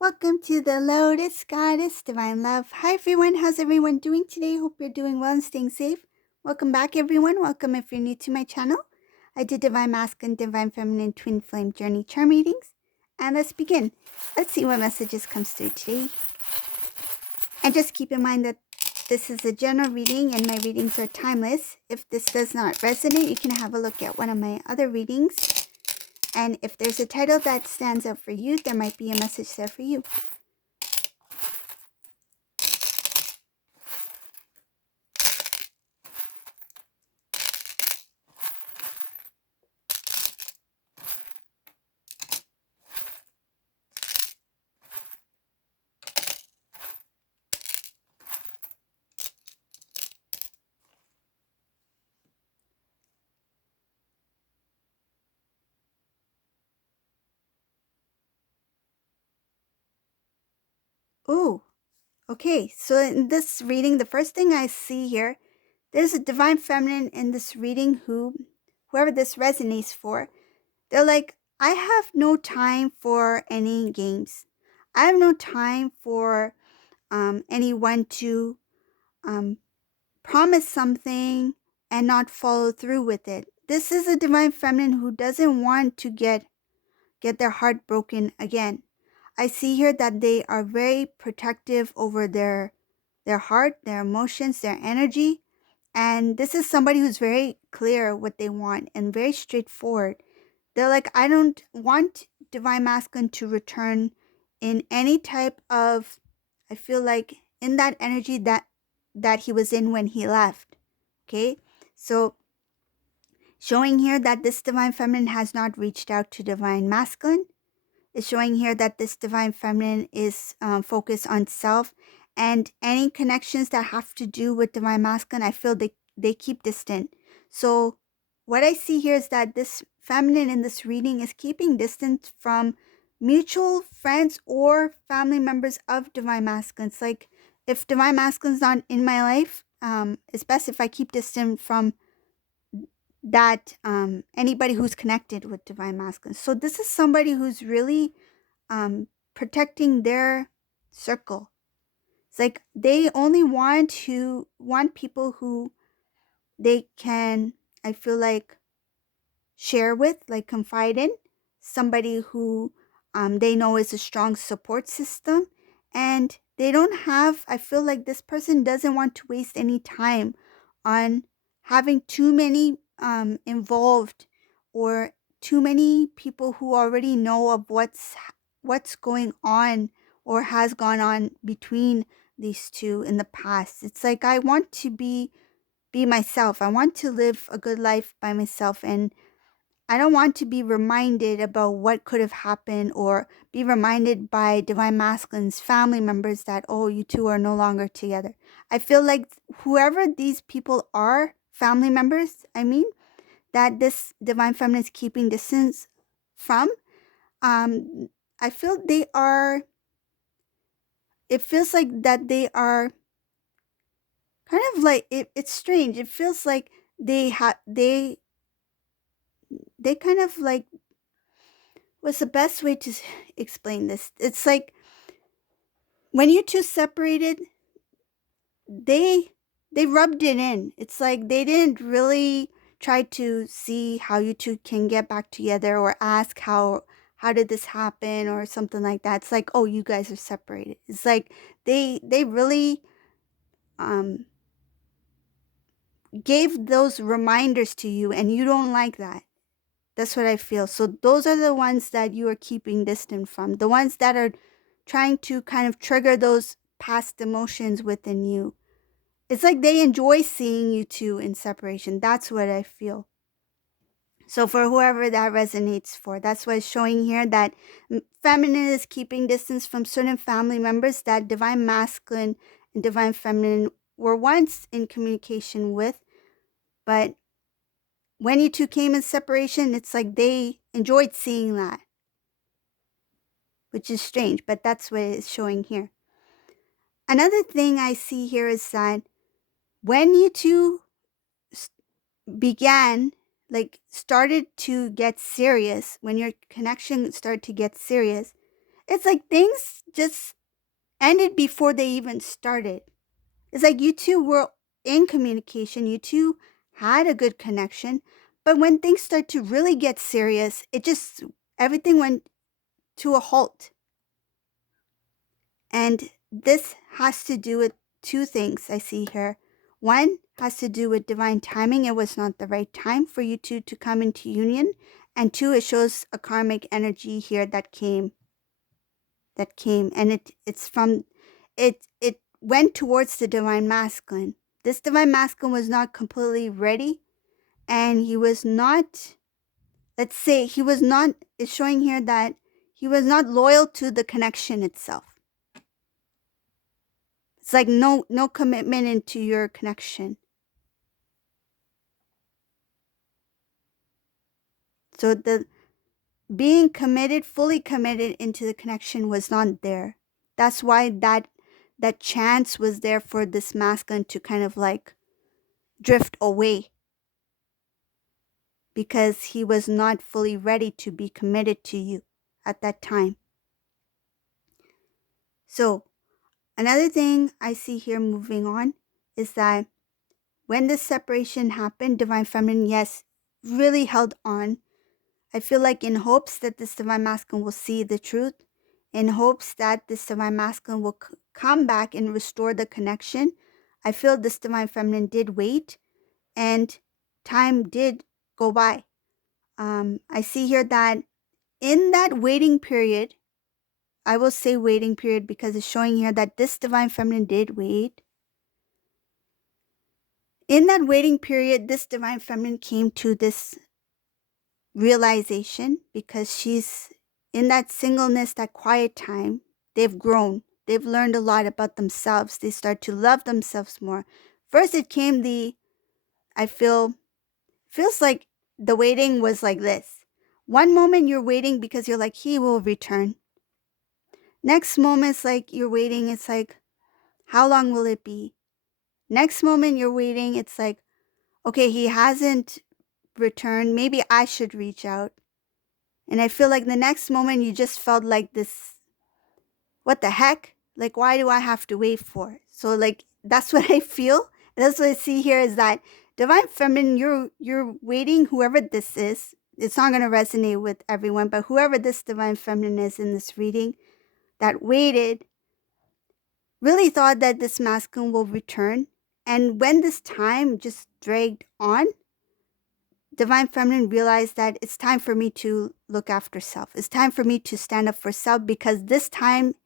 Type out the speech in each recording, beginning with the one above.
Welcome to the Lotus Goddess Divine Love. Hi everyone, how's everyone doing today? Hope you're doing well and staying safe. Welcome back everyone. Welcome if you're new to my channel. I do Divine Masculine, Divine Feminine, Twin Flame Journey Charm readings. And let's begin. Let's see what messages comes through today. And just keep in mind that this is a general reading and my readings are timeless. If this does not resonate, you can have a look at one of my other readings. And if there's a title that stands out for you, there might be a message there for you. Ooh. Okay, so in this reading, the first thing I see here, there's a divine feminine in this reading whoever this resonates for, they're like, I have no time for any games. I have no time for anyone to promise something and not follow through with it. This is a divine feminine who doesn't want to get their heart broken again. I see here that they are very protective over their heart, their emotions, their energy. And this is somebody who's very clear what they want and very straightforward. They're like, I don't want divine masculine to return in any type of, I feel like in that energy that he was in when he left. Okay? So showing here that this divine feminine has not reached out to divine masculine. Is showing here that this divine feminine is focused on self, and any connections that have to do with divine masculine, I feel they keep distant. So what I see here is that this feminine in this reading is keeping distance from mutual friends or family members of divine masculine. It's like, if divine masculine's not in my life, it's best if I keep distant from that anybody who's connected with divine masculine. So this is somebody who's really protecting their circle. It's like they only want people who they can, I feel like, share with, like confide in, somebody who they know is a strong support system. And they don't have, I feel like this person doesn't want to waste any time on having too many involved, or too many people who already know of what's going on or has gone on between these two in the past. It's like, I want to be myself. I want to live a good life by myself, and I don't want to be reminded about what could have happened, or be reminded by divine masculine's family members that, oh, you two are no longer together. I feel like whoever these people are, family members, I mean, that this divine feminine is keeping distance from, I feel they are, it feels like that they are kind of like, it's strange. It feels like they kind of like, what's the best way to explain this? It's like when you two separated, they rubbed it in. It's like they didn't really try to see how you two can get back together, or ask how did this happen or something like that. It's like, oh, you guys are separated. It's like they really gave those reminders to you, and you don't like that. That's what I feel. So those are the ones that you are keeping distant from. The ones that are trying to kind of trigger those past emotions within you. It's like they enjoy seeing you two in separation. That's what I feel. So for whoever that resonates for, that's why it's showing here that feminine is keeping distance from certain family members that divine masculine and divine feminine were once in communication with. But when you two came in separation, it's like they enjoyed seeing that, which is strange, but that's what it's showing here. Another thing I see here is that when you two started to get serious, when your connection started to get serious, It's like things just ended before they even started. It's like you two were in communication, you two had a good connection, but when things start to really get serious, everything went to a halt. And this has to do with two things I see here. One has to do with divine timing. It was not the right time for you two to come into union. And two, it shows a karmic energy here that came and it went towards the divine masculine. This divine masculine was not completely ready, and he was not, let's say he was not, it's showing here that he was not loyal to the connection itself. It's like no commitment into your connection. So the being committed, fully committed into the connection was not there. That's why that chance was there for this masculine to kind of like drift away, because he was not fully ready to be committed to you at that time. So another thing I see here moving on is that when this separation happened, divine feminine, yes, really held on. I feel like in hopes that this divine masculine will see the truth, in hopes that this divine masculine will come back and restore the connection. I feel this divine feminine did wait, and time did go by. I see here that in that waiting period, I will say waiting period because it's showing here that this divine feminine did wait. In that waiting period, this divine feminine came to this realization, because she's in that singleness, that quiet time. They've grown. They've learned a lot about themselves. They start to love themselves more. First, it came I feels like the waiting was like this. One moment you're waiting because you're like, he will return. Next moment, it's like you're waiting. It's like, how long will it be? Next moment you're waiting. It's like, okay, he hasn't returned. Maybe I should reach out. And I feel like the next moment you just felt like this, what the heck? Like, why do I have to wait for? So like, that's what I feel. That's what I see here is that divine feminine, you're waiting, whoever this is. It's not going to resonate with everyone, but whoever this divine feminine is in this reading that waited, really thought that this masculine will return. And when this time just dragged on, divine feminine realized that it's time for me to look after self. It's time for me to stand up for self, because this time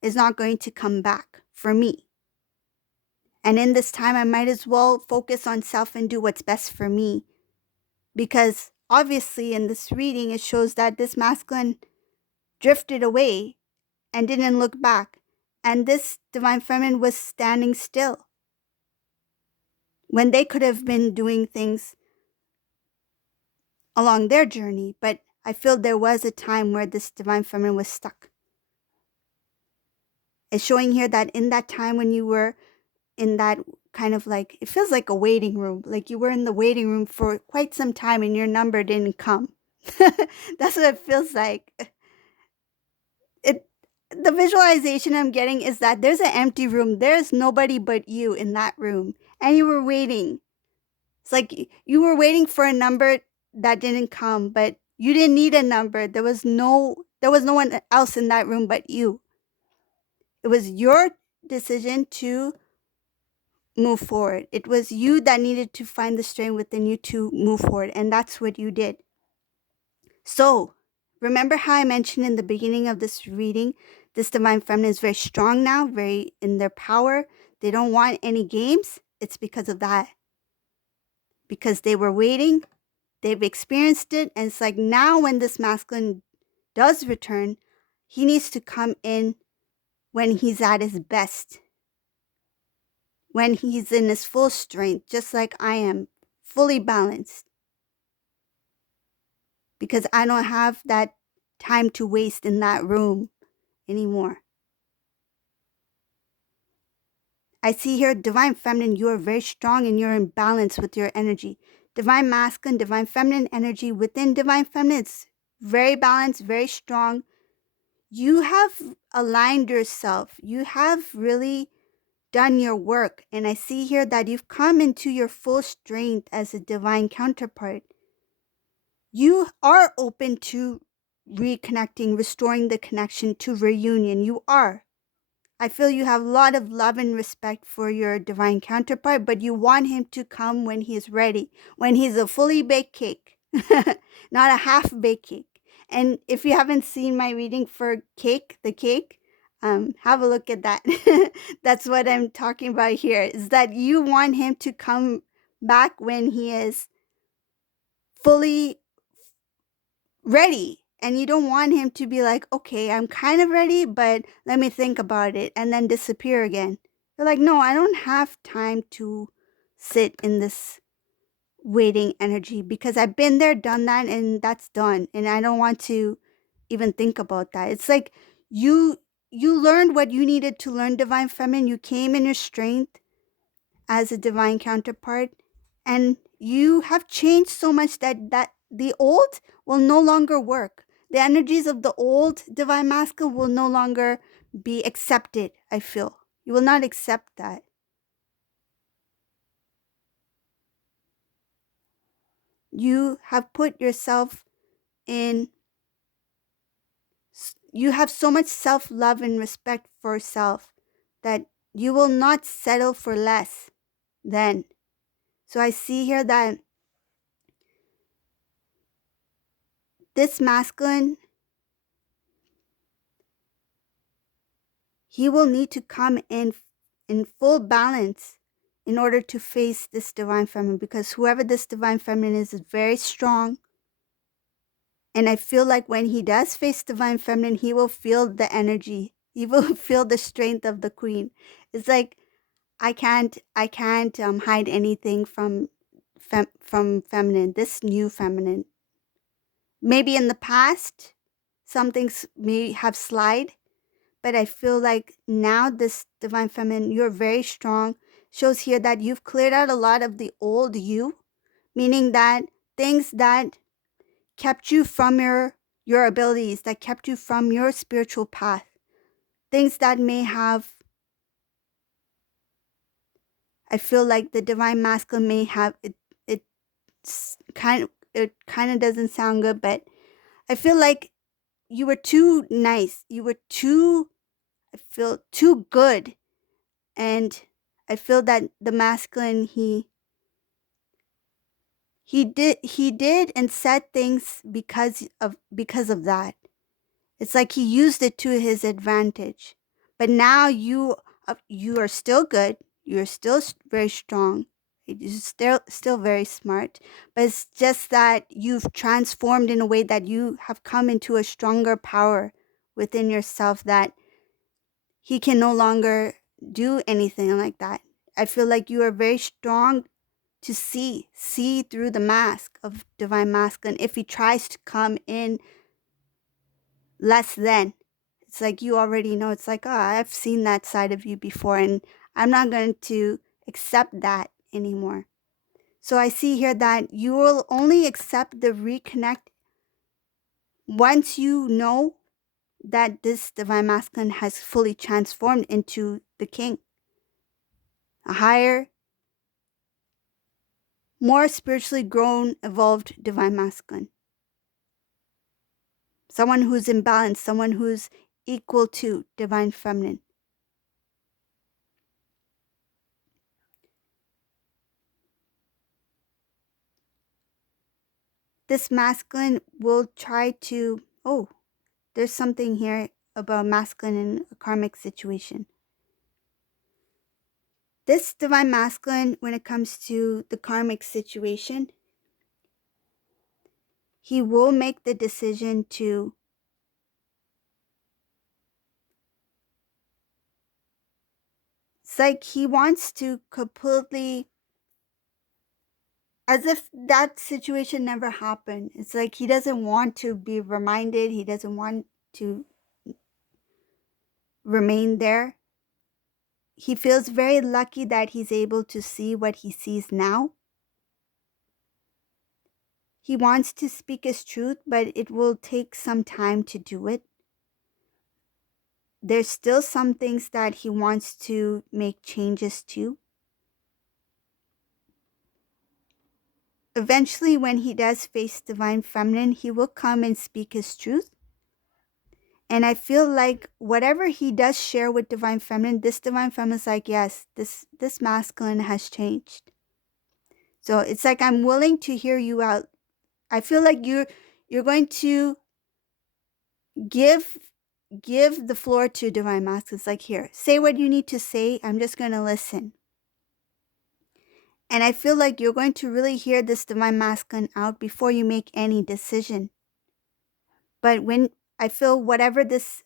is not going to come back for me. And in this time, I might as well focus on self and do what's best for me. Because obviously in this reading, it shows that this masculine drifted away and didn't look back. And this divine feminine was standing still when they could have been doing things along their journey. But I feel there was a time where this divine feminine was stuck. It's showing here that in that time when you were in that kind of like, it feels like a waiting room, like you were in the waiting room for quite some time and your number didn't come. That's what it feels like. The visualization I'm getting is that there's an empty room. There's nobody but you in that room, and you were waiting. It's like you were waiting for a number that didn't come, but you didn't need a number. There was no one else in that room but you. It was your decision to move forward. It was you that needed to find the strength within you to move forward, and that's what you did. So, remember how I mentioned in the beginning of this reading, this divine feminine is very strong now, very in their power. They don't want any games. It's because of that. Because they were waiting, they've experienced it, and it's like now when this masculine does return, he needs to come in when he's at his best, when he's in his full strength, just like I am, fully balanced. Because I don't have that time to waste in that room anymore. I see here, divine feminine, you are very strong and you're in balance with your energy. Divine masculine, divine feminine energy within divine feminine, it's very balanced, very strong. you have aligned yourself. You have really done your work. And I see here that you've come into your full strength as a divine counterpart. You are open to reconnecting, restoring the connection to reunion. You are. I feel you have a lot of love and respect for your divine counterpart, but you want him to come when he is ready, when he's a fully baked cake, not a half baked cake. And if you haven't seen my reading for cake, the cake, have a look at that. That's what I'm talking about here, is that you want him to come back when he is fully ready. And you don't want him to be like, okay, I'm kind of ready, but let me think about it, and then disappear again. You're like, no, I don't have time to sit in this waiting energy because I've been there, done that, and that's done. And I don't want to even think about that. It's like you you learned what you needed to learn, divine feminine. You came in your strength as a divine counterpart, and you have changed so much that the old will no longer work. The energies of the old divine masculine will no longer be accepted. I feel you will not accept that. You have put yourself in, you have so much self-love and respect for self that you will not settle for less then. So I see here that this masculine, he will need to come in full balance in order to face this divine feminine, because whoever this divine feminine is very strong. And I feel like when he does face divine feminine, he will feel the energy. He will feel the strength of the queen. It's like I can't hide anything from feminine. This new feminine. Maybe in the past, some things may have slide, but I feel like now this divine feminine, you're very strong. Shows here that you've cleared out a lot of the old you, meaning that things that kept you from your abilities, that kept you from your spiritual path, things that may have, I feel like the divine masculine may have it. It kind of doesn't sound good, but I feel like you were too nice. You were too, I feel, too good. And I feel that the masculine, he did and said things because of that. It's like he used it to his advantage. But now you are still good. You're still very strong. You're still very smart. But it's just that you've transformed in a way that you have come into a stronger power within yourself that he can no longer do anything like that. I feel like you are very strong to see through the mask of divine masculine. If he tries to come in less than, it's like you already know. It's like, oh, I've seen that side of you before, and I'm not going to accept that anymore. So I see here that you will only accept the reconnect once you know that this divine masculine has fully transformed into the king, a higher, more spiritually grown, evolved divine masculine. Someone who's in balance, someone who's equal to divine feminine. This masculine will try to, oh, there's something here about masculine in a karmic situation. This divine masculine, when it comes to the karmic situation, he will make the decision to, it's like he wants to completely, as if that situation never happened. It's like he doesn't want to be reminded, he doesn't want to remain there. He feels very lucky that he's able to see what he sees now. He wants to speak his truth, but it will take some time to do it. there's still some things that he wants to make changes to. Eventually, when he does face divine feminine, he will come and speak his truth. And I feel like whatever he does share with divine feminine, this divine feminine is like, yes, this masculine has changed. So it's like, I'm willing to hear you out. I feel like you're going to give the floor to divine masculine. It's like, here, say what you need to say. I'm just going to listen. And I feel like you're going to really hear this divine masculine out before you make any decision. But when I feel whatever this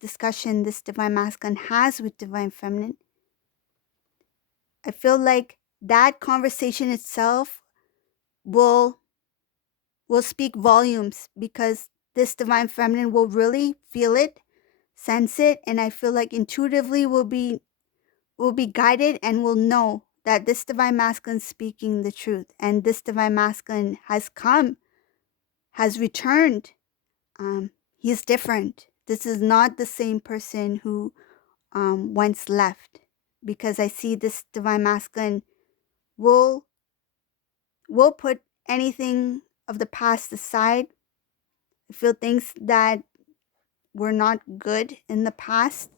discussion this divine masculine has with divine feminine, I feel like that conversation itself will speak volumes, because this divine feminine will really feel it, sense it, and I feel like intuitively will be guided and will know that this divine masculine is speaking the truth, and this divine masculine has returned. He's different. This is not the same person who once left, because I see this divine masculine will put anything of the past aside. I feel things that were not good in the past,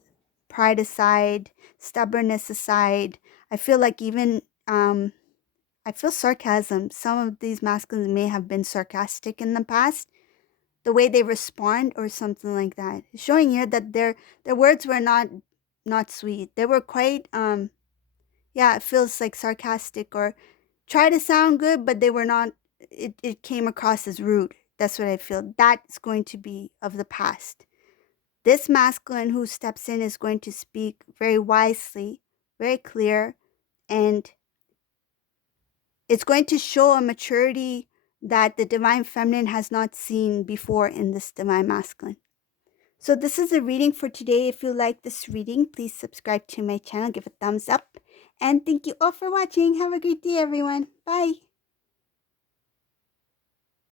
pride aside, stubbornness aside. I feel like even I feel sarcasm. Some of these masculines may have been sarcastic in the past, the way they respond or something like that, showing here that their words were not sweet. They were quite yeah, it feels like sarcastic, or try to sound good, but they were not. It came across as rude. That's what I feel. That's going to be of the past. This masculine who steps in is going to speak very wisely, very clear, and it's going to show a maturity that the divine feminine has not seen before in this divine masculine. So this is a reading for today. If you like this reading, please subscribe to my channel, give a thumbs up, and thank you all for watching. Have a great day, everyone. Bye.